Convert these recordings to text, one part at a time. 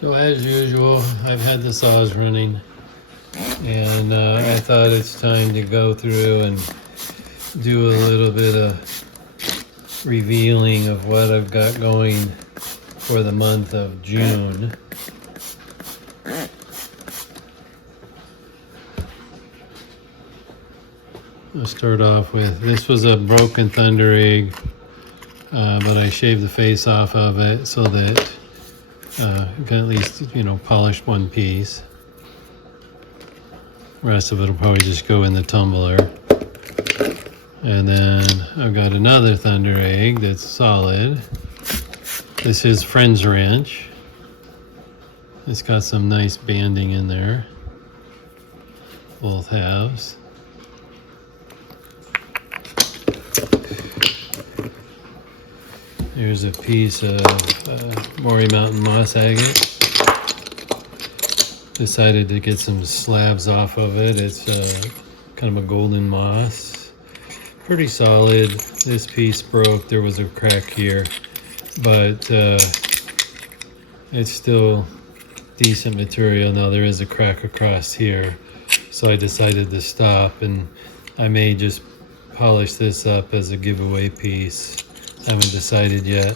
So as usual, I've had the saws running, and I thought it's time to go through and do a little bit of revealing of what I've got going for the month of June. I'll start off with, this was a broken thunder egg, but I shaved the face off of it so that you can at least, polish one piece. The rest of it will probably just go in the tumbler. And then I've got another thunder egg that's solid. This is Friends Ranch. It's got some nice banding in there, both halves. Here's a piece of Maury Mountain moss agate. Decided to get some slabs off of it. It's kind of a golden moss. Pretty solid. This piece broke. There was a crack here, but it's still decent material. Now there is a crack across here, so I decided to stop, and I may just polish this up as a giveaway piece. Haven't decided yet.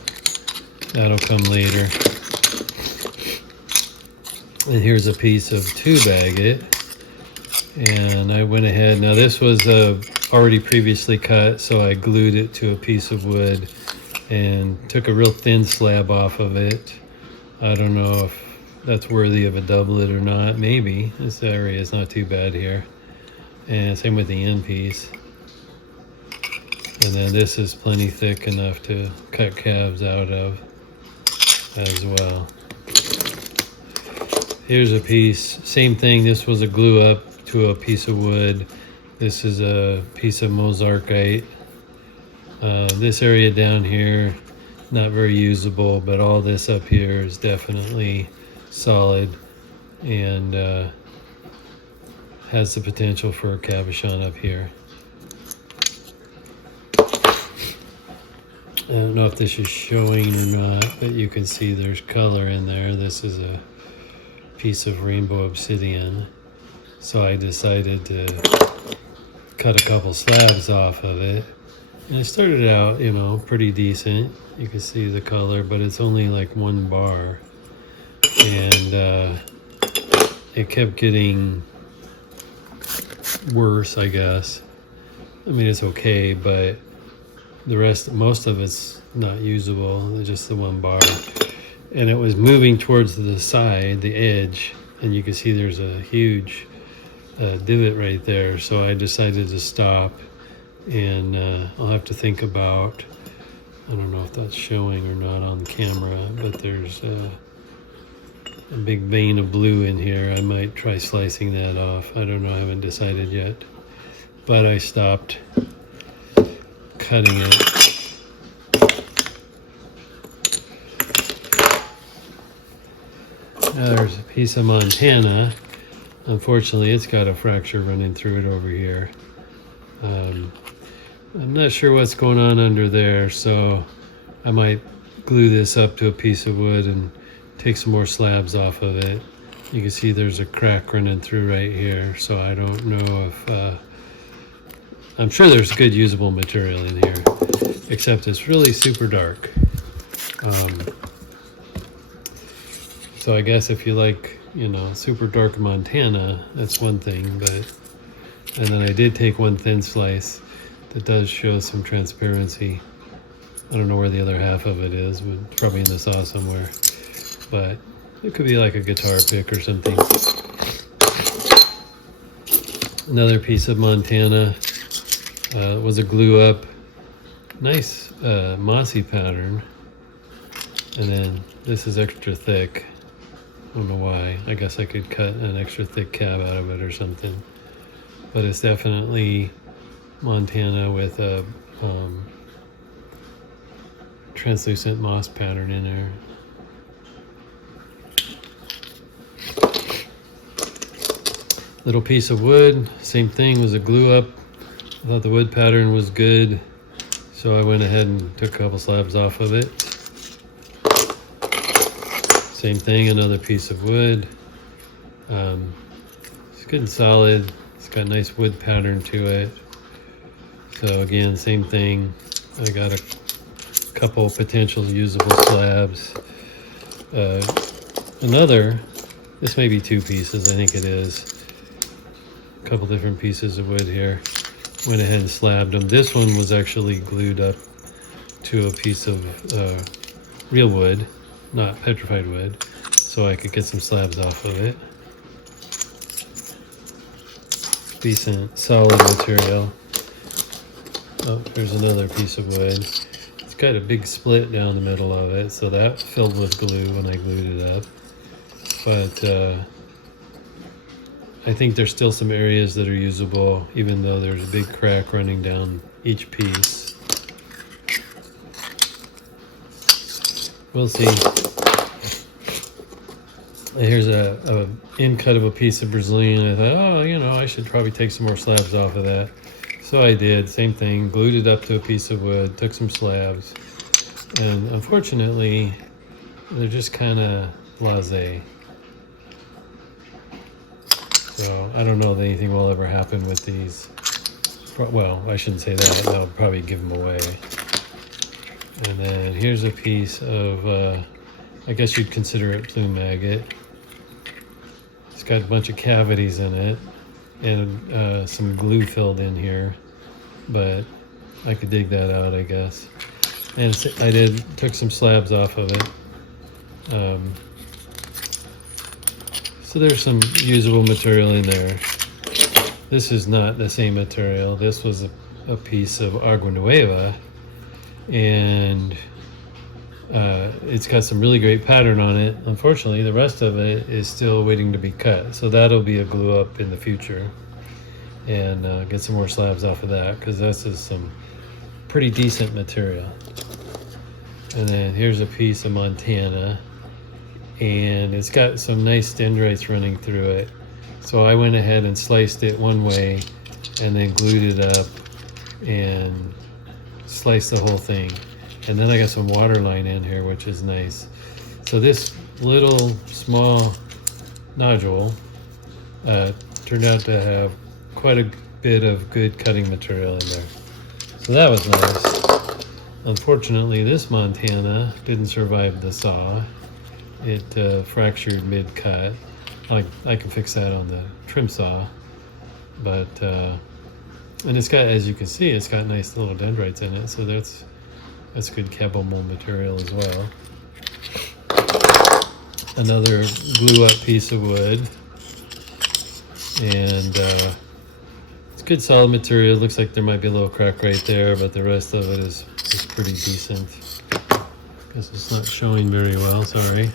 That'll come later. And here's a piece of tube agate, and I went ahead. Now this was already previously cut, so I glued it to a piece of wood and took a real thin slab off of it. I don't know if that's worthy of a doublet or not. Maybe. This area is not too bad here. And same with the end piece. And then this is plenty thick enough to cut calves out of as well. Here's a piece, same thing. This was a glue up to a piece of wood. This is a piece of mosarkite. This area down here, not very usable, but all this up here is definitely solid and has the potential for a cabochon up here. I don't know if this is showing or not, but you can see there's color in there. This is a piece of rainbow obsidian. So I decided to cut a couple slabs off of it. And it started out, pretty decent. You can see the color, but it's only like one bar. And it kept getting worse, I guess. I mean, it's okay, but most of it's not usable, just the one bar. And it was moving towards the side, the edge, and you can see there's a huge divot right there. So I decided to stop, and I'll have to think about, I don't know if that's showing or not on camera, but there's a big vein of blue in here. I might try slicing that off. I don't know, I haven't decided yet. But I stopped cutting it. Now there's a piece of Montana. Unfortunately, it's got a fracture running through it over here. I'm not sure what's going on under there, so I might glue this up to a piece of wood and take some more slabs off of it. You can see there's a crack running through right here, so I don't know if I'm sure there's good usable material in here, except it's really super dark. So I guess if you like, super dark Montana, that's one thing, and then I did take one thin slice that does show some transparency. I don't know where the other half of it is, but probably in the saw somewhere, but it could be like a guitar pick or something. Another piece of Montana. Was a glue up, nice mossy pattern, and then this is extra thick. I don't know why. I guess I could cut an extra thick cab out of it or something, but it's definitely Montana with a translucent moss pattern in there. Little piece of wood, same thing, was a glue up. I thought the wood pattern was good, so I went ahead and took a couple slabs off of it. Same thing, another piece of wood. It's good and solid. It's got a nice wood pattern to it. So again, same thing. I got a couple potential usable slabs. This may be two pieces, I think it is. A couple different pieces of wood here. Went ahead and slabbed them. This one was actually glued up to a piece of real wood, not petrified wood, so I could get some slabs off of it. Decent, solid material. Oh, there's another piece of wood. It's got a big split down the middle of it, so that filled with glue when I glued it up. But I think there's still some areas that are usable, even though there's a big crack running down each piece. We'll see. Here's a end cut of a piece of Brazilian. I thought, oh, you know, I should probably take some more slabs off of that. So I did, same thing, glued it up to a piece of wood, took some slabs, and unfortunately, they're just kind of blasé. So I don't know if anything will ever happen with these. Well, I shouldn't say that, I'll probably give them away. And then here's a piece of, I guess you'd consider it plume maggot. It's got a bunch of cavities in it, and some glue filled in here, but I could dig that out, I guess. And I took some slabs off of it. So there's some usable material in there. This is not the same material. This was a piece of Agua Nueva, and it's got some really great pattern on it. Unfortunately, the rest of it is still waiting to be cut, so that'll be a glue up in the future, and get some more slabs off of that, because this is some pretty decent material. And then here's a piece of Montana, and it's got some nice dendrites running through it, so I went ahead and sliced it one way and then glued it up and sliced the whole thing. And then I got some water line in here, which is nice. So this little small nodule turned out to have quite a bit of good cutting material in there. So that was nice. Unfortunately, this Montana didn't survive the saw. It fractured mid-cut. I can fix that on the trim saw. But, and it's got, as you can see, it's got nice little dendrites in it, so that's good cable mold material as well. Another glue up piece of wood, and it's good solid material. It looks like there might be a little crack right there, but the rest of it is pretty decent. Guess it's not showing very well, sorry.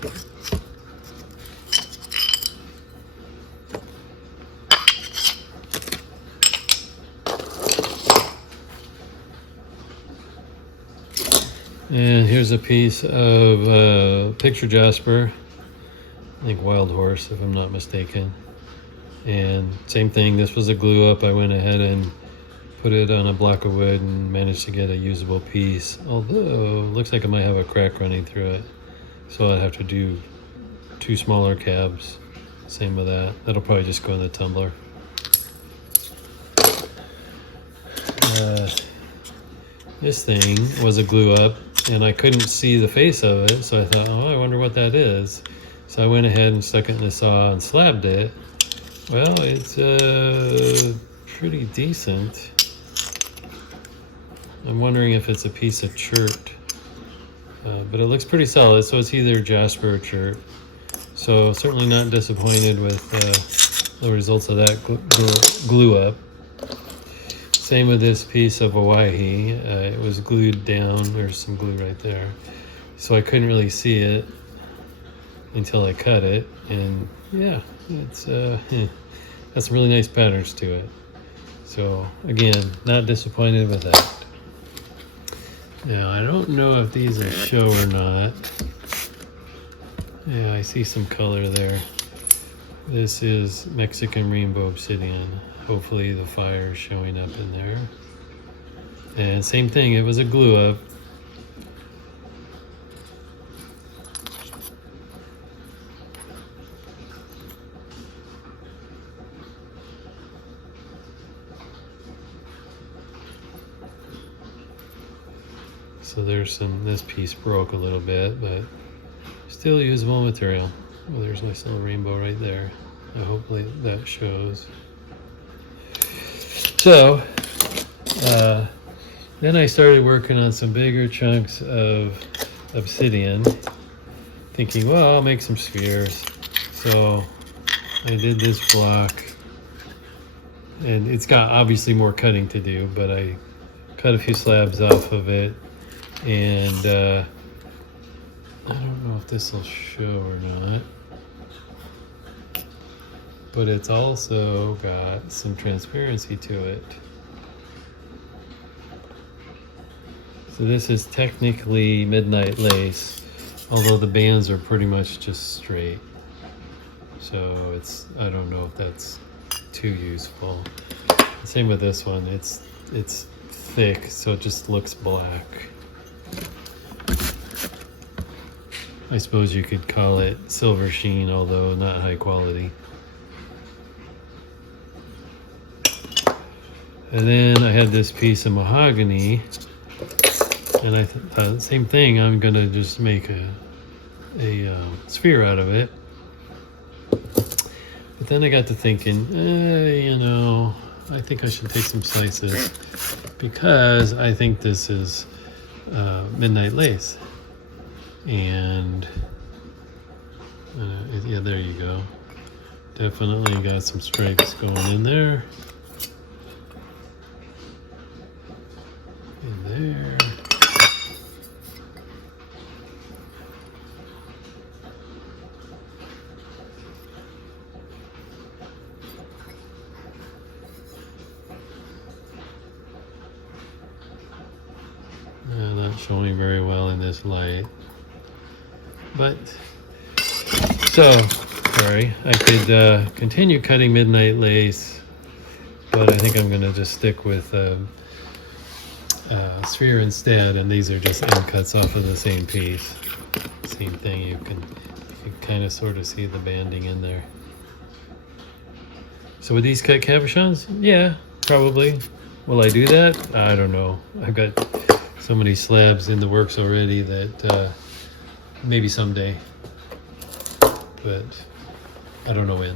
And here's a piece of picture jasper, I think wild horse if I'm not mistaken. And same thing, this was a glue up. I went ahead and put it on a block of wood and managed to get a usable piece. Although, looks like it might have a crack running through it. So I'd have to do 2 smaller cabs. Same with that. That'll probably just go in the tumbler. This thing was a glue up, and I couldn't see the face of it, so I thought, oh, I wonder what that is. So I went ahead and stuck it in the saw and slabbed it. Well, it's pretty decent. I'm wondering if it's a piece of chert, but it looks pretty solid, so it's either jasper or chert. So certainly not disappointed with the results of that glue up. Same with this piece of Hawaii. It was glued down. There's some glue right there. So I couldn't really see it until I cut it. And yeah, it's got some really nice patterns to it. So again, not disappointed with that. Now, I don't know if these are show or not. Yeah, I see some color there. This is Mexican rainbow obsidian. Hopefully the fire is showing up in there. And same thing, it was a glue up. So this piece broke a little bit, but still usable material. Well, there's my little rainbow right there. Hopefully that shows. So then I started working on some bigger chunks of obsidian, thinking, well, I'll make some spheres. So I did this block, and it's got obviously more cutting to do, but I cut a few slabs off of it, and I don't know if this will show or not, but it's also got some transparency to it. So this is technically midnight lace, although the bands are pretty much just straight. So I don't know if that's too useful. Same with this one. It's thick, so it just looks black. I suppose you could call it silver sheen, although not high quality. And then I had this piece of mahogany, and I thought same thing. I'm gonna just make a sphere out of it. But then I got to thinking, I think I should take some slices, because I think this is midnight lace. And yeah, there you go. Definitely got some stripes going in there. And there. Not showing very well in this light. But, sorry, I could continue cutting midnight lace, but I think I'm going to just stick with sphere instead, and these are just end cuts off of the same piece. Same thing, you can kind of sort of see the banding in there. So would these cut cabochons? Yeah, probably. Will I do that? I don't know. I've got so many slabs in the works already that maybe someday, but I don't know when.